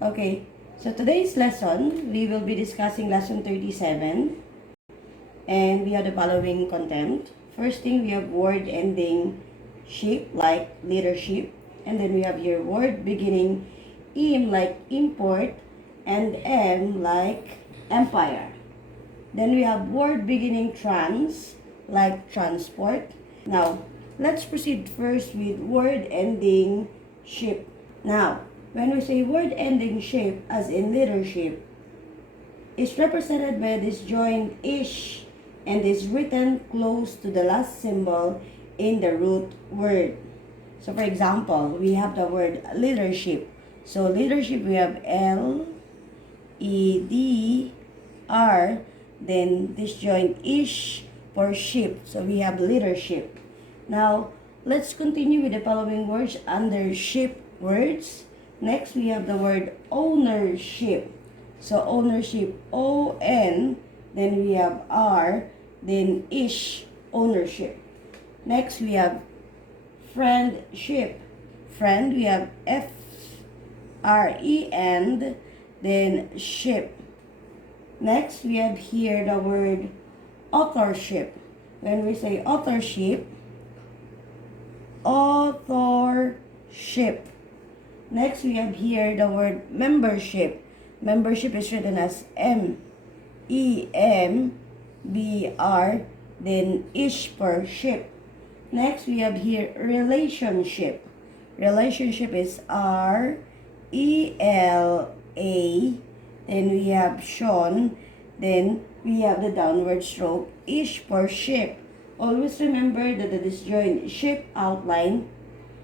Okay, so today's lesson, we will be discussing lesson 37. And we have the following content. First thing, we have word ending ship like leadership. And then we have here word beginning im like import and m like empire. Then we have word beginning trans like transport. Now, let's proceed first with word ending ship. Now, when we say word ending ship as in leadership, is represented by this joint ish and is written close to the last symbol in the root word. So for example, we have the word leadership. So leadership, we have L-E-D-R, then this joint ish for ship. So we have leadership. Now, let's continue with the following words under ship words. Next, we have the word ownership. So ownership, O-N, then we have R, then ish, ownership. Next, we have friendship. Friend, we have F-R-E-N, then ship. Next, we have here the word authorship. When we say authorship, authorship. Next, we have here the word membership. Membership is written as M-E-M-B-R, then ish per ship. Next, we have here relationship. Relationship is R-E-L-A, then we have Sean, then we have the downward stroke, ish per ship. Always remember that the disjoint ship outline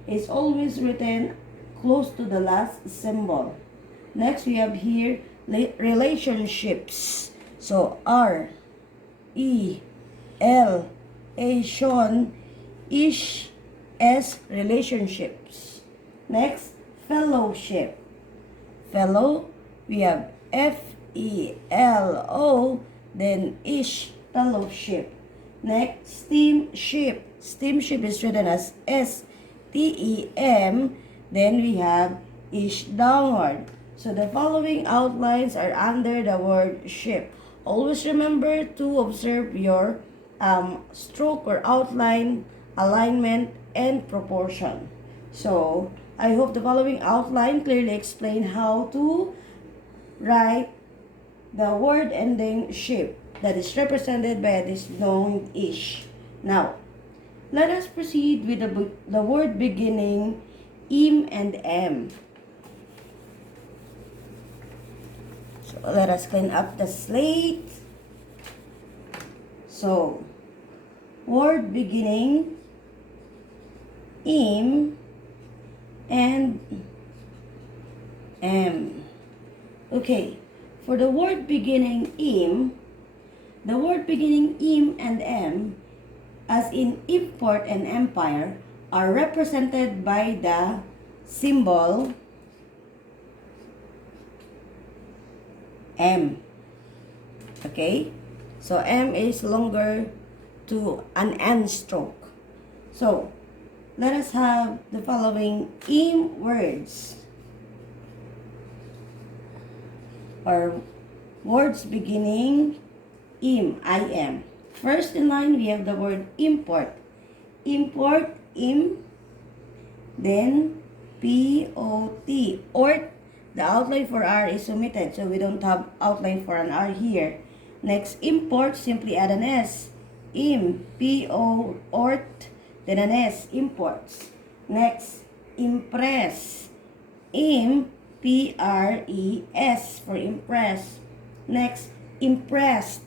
is always written close to the last symbol. Next, we have here relationships. So, R-E-L-A, Sean, ish, S, relationships. Next, fellowship. Fellow, we have F-E-L-O, then ish, fellowship. Next, steamship. Steamship is written as S-T-E-M, then we have ish, downward. So the following outlines are under the word ship. Always remember to observe your stroke or outline, alignment, and proportion. So I hope the following outline clearly explain how to write the word ending ship that is represented by this known ish. Now, let us proceed with the word beginning im and m. So let us clean up the slate. So, word beginning im and m. Okay, for the word beginning im, the word beginning im and m, as in import and empire, are represented by the symbol M. Okay? So, M is longer to an N stroke. So, let us have the following im words. Or words beginning im, I-M. First in line, we have the word import. Import, im, then P-O-T. Ort, the outline for R is omitted, so we don't have outline for an R here. Next, import, simply add an S. Im, P-O, ort, then an S, imports. Next, impress. Im, P-R-E-S for impress. Next, impressed.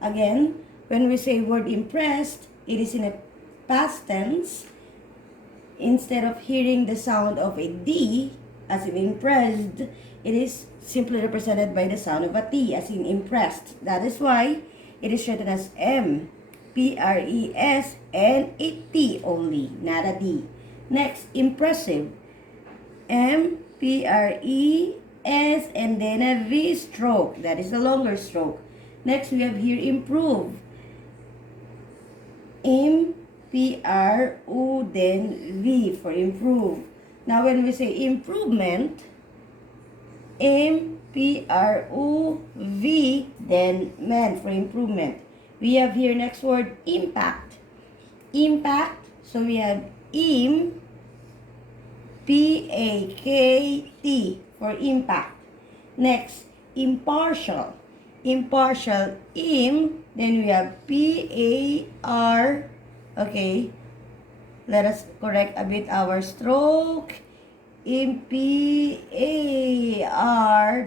Again, when we say word impressed, it is in a past tense. Instead of hearing the sound of a D, as in impressed, it is simply represented by the sound of a T, as in impressed. That is why it is written as M, P-R-E-S, and a T only, not a D. Next, impressive. M, P-R-E-S, and then a V stroke. That is the longer stroke. Next, we have here improve. M, P-R-O, then V for improve. Now, when we say improvement, improve, then ment for improvement. We have here next word impact. Impact, so we have P-A-K-T for impact. Next, impartial. Impartial, then we have P-A-R. Okay, let us correct a bit our stroke. P-A-R,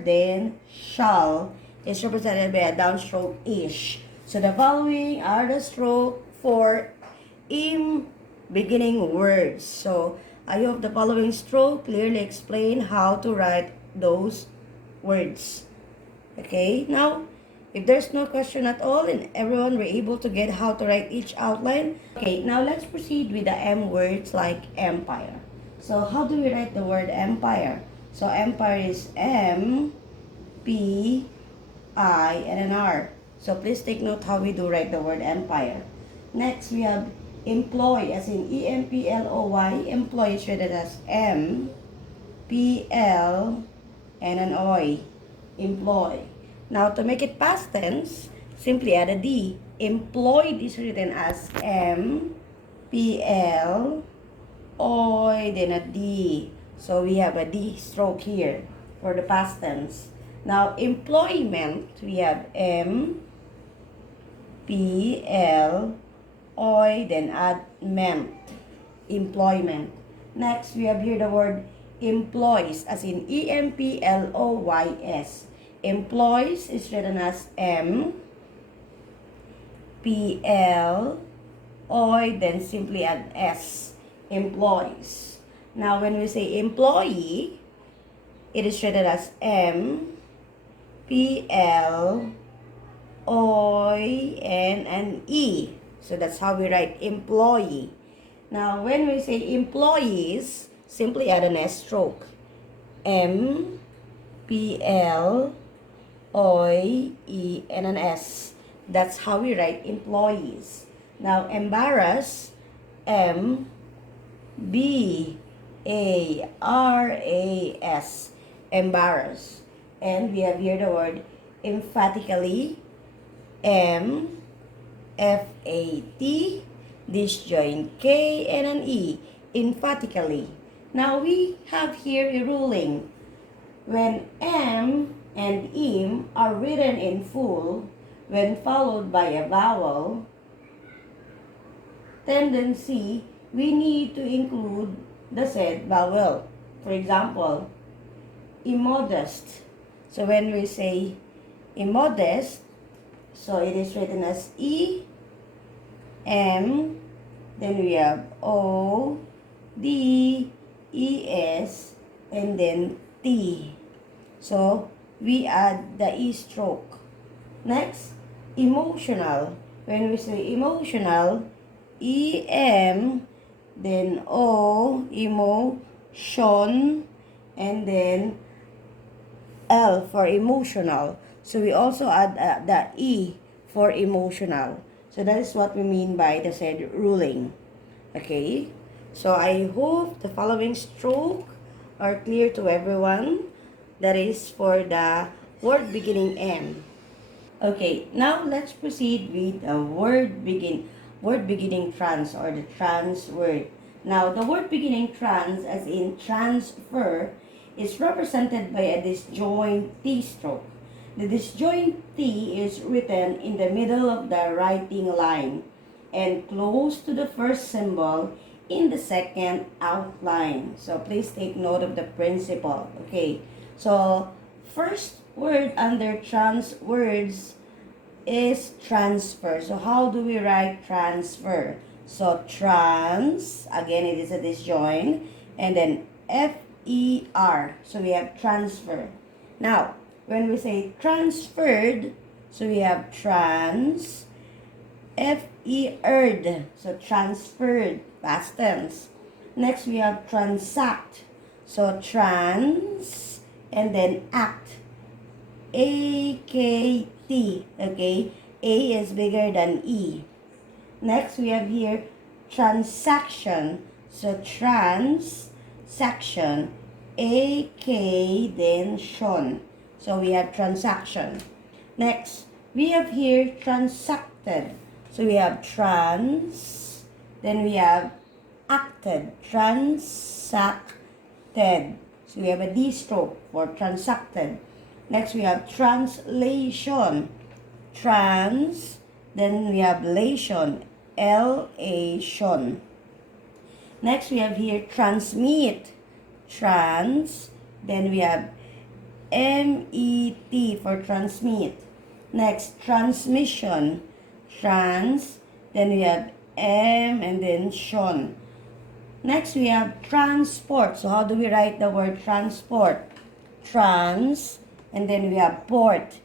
then shall is represented by a downstroke-ish. So the following are the stroke for beginning words. So I hope the following stroke clearly explain how to write those words. Okay, now if there's no question at all and everyone were able to get how to write each outline, okay, now let's proceed with the M words like empire. So how do we write the word empire? So empire is M, P, I, and an R. So please take note how we do write the word empire. Next, we have employ, as in E-M-P-L-O-Y. Employ is written as M, P-L, and an O-Y. Employ. Now, to make it past tense, simply add a D. Employed is written as M, P-L, O-Y, then a D. So we have a D stroke here for the past tense. Now, employment, we have M, P-L, O-Y, then add ment. Employment. Next, we have here the word employs, as in E-M-P-L-O-Y-S. Employs is written as M, P-L, O-Y, then simply add S. Employs. Now, when we say employee, it is written as M, P-L, O-Y, and an E. So that's how we write employee. Now, when we say employees, simply add an S stroke. M, P-L, O-Y, E, and an S. That's how we write employees. Now, embarrass, M, B-A-R-A-S. Embarrass. And we have here the word emphatically, M, F-A-T, disjoint K, and an E. Emphatically. Now, we have here a ruling. When M and im are written in full, when followed by a vowel, tendency, we need to include the said vowel. For example, immodest. So when we say immodest, so it is written as E, M, then we have O, D, E, S, and then T. So we add the E stroke. Next, emotional. When we say emotional, E, M, then O, emotion, and then L for emotional. So we also add the E for emotional. So that is what we mean by the said ruling. Okay? So I hope the following stroke are clear to everyone. That is for the word beginning M. Okay, now let's proceed with the word beginning trans, or the trans word. Now, the word beginning trans, as in transfer, is represented by a disjoint T stroke. The disjoint T is written in the middle of the writing line and close to the first symbol in the second outline. So please take note of the principle. Okay, so first word under trans words is transfer. So how do we write transfer? So trans, again it is a disjoint, and then F-E-R. So we have transfer. Now, when we say transferred, so we have trans, F-E-R-D. So transferred, past tense. Next, we have transact. So trans, and then act. A-K-T. Okay? A is bigger than E. Next, we have here transaction. So transaction. A-K, then Shon. So we have transaction. Next, we have here transacted. So we have trans, then we have acted, transacted. So we have a D stroke for transacted. Next, we have translation, trans, then we have lation, L-A-tion. Next, we have here transmit, trans, then we have M-E-T for transmit. Next, transmission, trans, then we have M and then shon. Next, we have transport. So how do we write the word transport? Trans, and then we have port,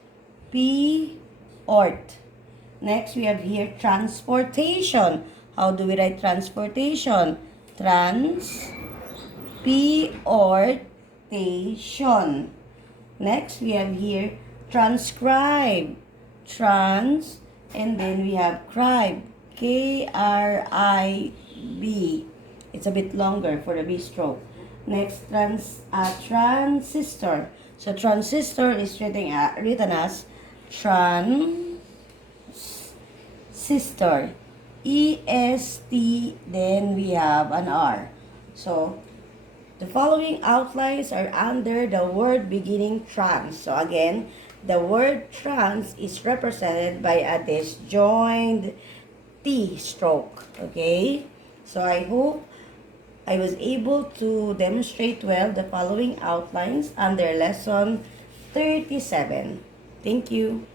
P-ort. Next, we have here transportation. How do we write transportation? Trans, P-ort-ation. Next, we have here transcribe, trans, and then we have cribe, K-R-I-B. It's a bit longer for the B stroke. Next, transistor. So transistor is written as transistor, E-S-T, then we have an R. So the following outlines are under the word beginning trans. So again, the word trans is represented by a disjoined T stroke. Okay? So I hope I was able to demonstrate well the following outlines under lesson 37. Thank you.